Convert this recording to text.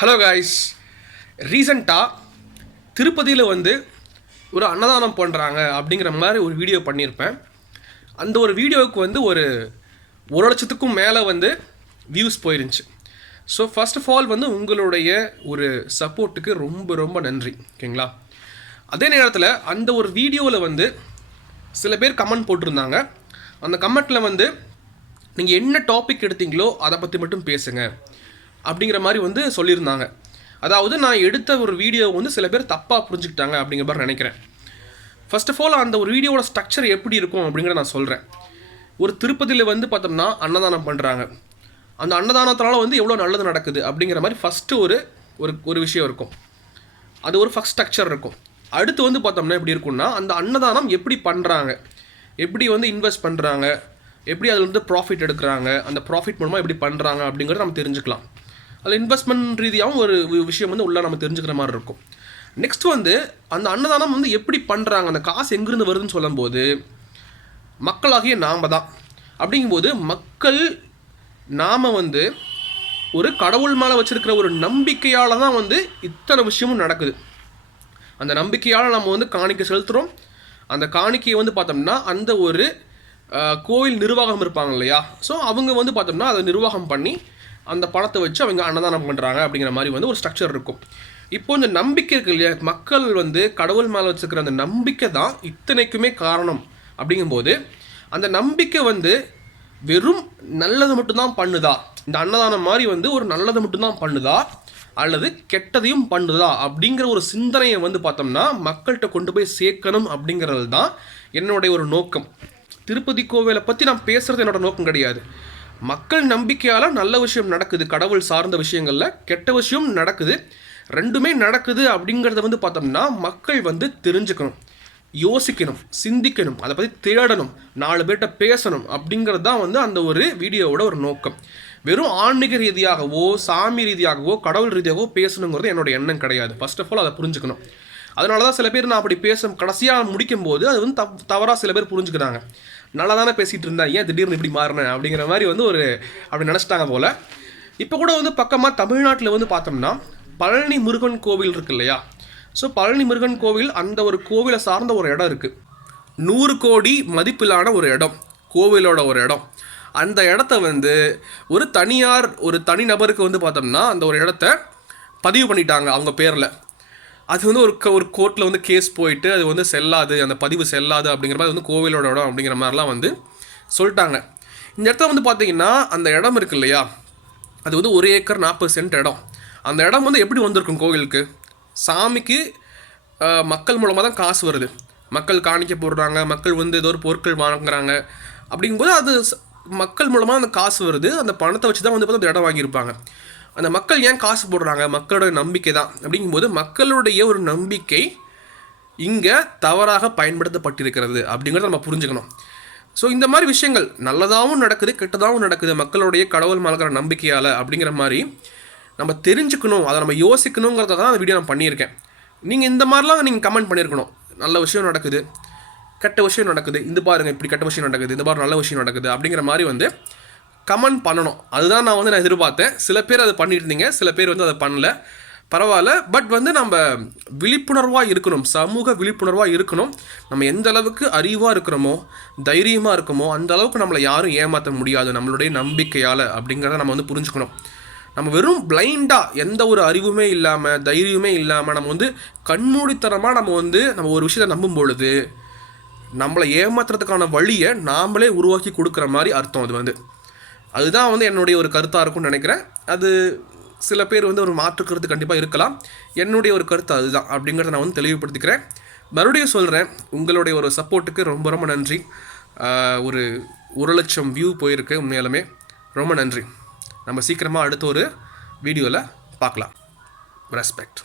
Hello guys, ரீசண்டாக திருப்பதியில் ஒரு அன்னதானம் பண்ணுறாங்க அப்படிங்கிற மாதிரி ஒரு வீடியோ பண்ணியிருப்பேன். அந்த ஒரு வீடியோவுக்கு ஒரு 1,00,000க்கும் மேலே வியூஸ் போயிருந்துச்சு. ஸோ ஃபர்ஸ்ட் ஆஃப் ஆல் உங்களுடைய ஒரு சப்போர்ட்டுக்கு ரொம்ப ரொம்ப நன்றி. ஓகேங்களா? அதே நேரத்தில் அந்த ஒரு வீடியோவில் சில பேர் கமெண்ட் போட்டிருந்தாங்க. அந்த கமெண்ட்டில் நீங்கள் என்ன டாபிக் எடுத்தீங்களோ அதை பற்றி மட்டும் பேசுங்க அப்படிங்கிற மாதிரி சொல்லியிருந்தாங்க. அதாவது நான் எடுத்த ஒரு வீடியோ சில பேர் தப்பாக புரிஞ்சுக்கிட்டாங்க அப்படிங்கிற மாதிரி நினைக்கிறேன். ஃபர்ஸ்ட் ஆஃப் ஆல் அந்த ஒரு வீடியோவோட ஸ்ட்ரக்சர் எப்படி இருக்கும் அப்படிங்கிறத நான் சொல்கிறேன். ஒரு திருப்பதியில் பார்த்தோம்னா அன்னதானம் பண்ணுறாங்க. அந்த அன்னதானத்தினால எவ்வளோ நல்லது நடக்குது அப்படிங்கிற மாதிரி ஃபஸ்ட்டு ஒரு விஷயம் இருக்கும். அது ஒரு ஃபஸ்ட் ஸ்ட்ரக்சர் இருக்கும். அடுத்து பார்த்தோம்னா எப்படி இருக்கும்னா, அந்த அன்னதானம் எப்படி பண்ணுறாங்க, எப்படி இன்வெஸ்ட் பண்ணுறாங்க, எப்படி அதில் ப்ராஃபிட் எடுக்கிறாங்க, அந்த ப்ராஃபிட் மூலமாக எப்படி பண்ணுறாங்க அப்படிங்கிறத நம்ம தெரிஞ்சுக்கலாம். அதில் இன்வெஸ்ட்மெண்ட் ரீதியாகவும் ஒரு விஷயம் உள்ளே நம்ம தெரிஞ்சுக்கிற மாதிரி இருக்கும். நெக்ஸ்ட் அந்த அன்னதானம் எப்படி பண்ணுறாங்க, அந்த காசு எங்கேருந்து வருதுன்னு சொல்லும்போது மக்களாகிய நாம் தான். அப்படிங்கும்போது மக்கள் நாம் ஒரு கடவுள் மேலே வச்சுருக்கிற ஒரு நம்பிக்கையால் தான் இத்தனை விஷயமும் நடக்குது. அந்த நம்பிக்கையால் நம்ம காணிக்கை செலுத்துகிறோம். அந்த காணிக்கையை பார்த்தோம்னா அந்த ஒரு கோவில் நிர்வாகம் இருப்பாங்க இல்லையா, ஸோ அவங்க பார்த்தோம்னா அதை நிர்வாகம் பண்ணி அந்த பணத்தை வச்சு அவங்க அன்னதானம் பண்ணுறாங்க அப்படிங்கிற மாதிரி ஒரு ஸ்ட்ரக்சர் இருக்கும். இப்போ இந்த நம்பிக்கை இருக்கு இல்லையா, மக்கள் கடவுள் மேலே வச்சுருக்கிற அந்த நம்பிக்கை தான் இத்தனைக்குமே காரணம். அப்படிங்கும்போது அந்த நம்பிக்கை வெறும் நல்லது மட்டும்தான் பண்ணுதா, இந்த அன்னதானம் மாதிரி ஒரு நல்லதை மட்டும்தான் பண்ணுதா அல்லது கெட்டதையும் பண்ணுதா அப்படிங்கிற ஒரு சிந்தனையை பார்த்தோம்னா மக்கள்கிட்ட கொண்டு போய் சேர்க்கணும் அப்படிங்கிறது தான் என்னுடைய ஒரு நோக்கம். திருப்பதி கோவிலை பற்றி நான் பேசுகிறது என்னோட நோக்கம் கிடையாது. மக்கள் நம்பிக்கையால் நல்ல விஷயம் நடக்குது, கடவுள் சார்ந்த விஷயங்களில் கெட்ட விஷயம் நடக்குது, ரெண்டுமே நடக்குது அப்படிங்கிறத பார்த்தோம்னா மக்கள் தெரிஞ்சுக்கணும், யோசிக்கணும், சிந்திக்கணும், அதை பற்றி தேடணும், 4 பேர்கிட்ட பேசணும் அப்படிங்கிறது தான் அந்த ஒரு வீடியோவோட ஒரு நோக்கம். வெறும் ஆன்மீக ரீதியாகவோ சாமி ரீதியாகவோ கடவுள் ரீதியாகவோ பேசணுங்கிறது என்னோட எண்ணம் கிடையாது. ஃபர்ஸ்ட் ஆஃப் ஆல் அதை புரிஞ்சுக்கணும். அதனால தான் சில பேர் நான் அப்படி கடைசியாக முடிக்கும் போது அது தவறாக சில பேர் புரிஞ்சுக்கிறாங்க. நல்லா தானே பேசிகிட்டு இருந்தேன், ஏன் திடீர்னு இப்படி மாறினேன் அப்படிங்கிற மாதிரி அப்படி நினச்சிட்டாங்க போல். இப்போ கூட பக்கமாக தமிழ்நாட்டில் பார்த்தோம்னா பழனி முருகன் கோவில் இருக்கு இல்லையா, ஸோ பழனி முருகன் கோவில் அந்த ஒரு கோவிலை சார்ந்த ஒரு இடம் இருக்குது. 100 கோடி மதிப்பிலான ஒரு இடம், கோவிலோட ஒரு இடம். அந்த இடத்த ஒரு தனிநபருக்கு பார்த்தோம்னா அந்த ஒரு இடத்த பதிவு பண்ணிட்டாங்க அவங்க பேரில். அது ஒரு கோர்ட்டில் கேஸ் போயிட்டு அது செல்லாது, அந்த பதிவு செல்லாது அப்படிங்கிற மாதிரி கோவிலோட இடம் அப்படிங்கிற மாதிரிலாம் சொல்லிட்டாங்க. இந்த இடத்துல பார்த்தீங்கன்னா அந்த இடம் இருக்கு இல்லையா, அது 1 ஏக்கர் 40 சென்ட் இடம். அந்த இடம் எப்படி வந்திருக்கும் கோவிலுக்கு, சாமிக்கு மக்கள் மூலமாக தான் காசு வருது, மக்கள் காணிக்க போடுறாங்க, மக்கள் ஏதோ ஒரு பொருட்கள் வாங்குறாங்க. அப்படிங்கும்போது அது மக்கள் மூலமாக அந்த காசு வருது, அந்த பணத்தை வச்சு தான் பார்த்தா அந்த இடம் வாங்கியிருப்பாங்க. அந்த மக்கள் ஏன் காசு போடுறாங்க, மக்களோட நம்பிக்கை தான். அப்படிங்கும்போது மக்களுடைய ஒரு நம்பிக்கை இங்கே தவறாக பயன்படுத்தப்பட்டிருக்கிறது அப்படிங்கிறத நம்ம புரிஞ்சுக்கணும். ஸோ இந்த மாதிரி விஷயங்கள் நல்லதாகவும் நடக்குது, கெட்டதாகவும் நடக்குது மக்களுடைய கடவுள் மேலே நம்பிக்கையால் அப்படிங்கிற மாதிரி நம்ம தெரிஞ்சுக்கணும், அதை நம்ம யோசிக்கணுங்கிறத தான் அந்த வீடியோ நான் பண்ணியிருக்கேன். நீங்கள் இந்த மாதிரிலாம் நீங்கள் கமெண்ட் பண்ணியிருக்கணும். நல்ல விஷயம் நடக்குது, கெட்ட விஷயம் நடக்குது, இந்த பாருங்கள் இப்படி கெட்ட விஷயம் நடக்குது, இந்த மாதிரி நல்ல விஷயம் நடக்குது அப்படிங்கிற மாதிரி கமெண்ட் பண்ணணும். அதுதான் நான் எதிர்பார்த்தேன். சில பேர் அதை பண்ணிட்டு இருந்தீங்க, சில பேர் அதை பண்ணல, பரவாயில்ல. பட் நம்ம விழிப்புணர்வாக இருக்கணும், சமூக விழிப்புணர்வாக இருக்கணும். நம்ம எந்த அளவுக்கு அறிவாக இருக்கிறோமோ தைரியமாக இருக்கோமோ அந்த அளவுக்கு நம்மளை யாரும் ஏமாற்ற முடியாது நம்மளுடைய நம்பிக்கையால் அப்படிங்கிறத நம்ம புரிஞ்சுக்கணும். நம்ம வெறும் பிளைண்டாக எந்த ஒரு அறிவுமே இல்லாமல் தைரியமே இல்லாமல் நம்ம கண்மூடித்தனமாக நம்ம ஒரு விஷயத்தை நம்பும் பொழுது நம்மளை ஏமாத்துறதுக்கான வழியை நாமளே உருவாக்கி கொடுக்குற மாதிரி அர்த்தம். அது அதுதான் என்னுடைய ஒரு கருத்தாக இருக்கும்னு நினைக்கிறேன். அது சில பேர் ஒரு மாற்று கருத்து கண்டிப்பாக இருக்கலாம். என்னுடைய ஒரு கருத்து அதுதான் அப்படிங்கிறத நான் தெளிவுபடுத்திக்கிறேன். மறுபடியும் சொல்கிறேன், உங்களுடைய ஒரு சப்போர்ட்டுக்கு ரொம்ப ரொம்ப நன்றி. ஒரு 1,00,000 வியூ போயிருக்கு, உண்மையாலுமே ரொம்ப நன்றி. நம்ம சீக்கிரமாக அடுத்த ஒரு வீடியோவில் பார்க்கலாம். ரெஸ்பெக்ட்.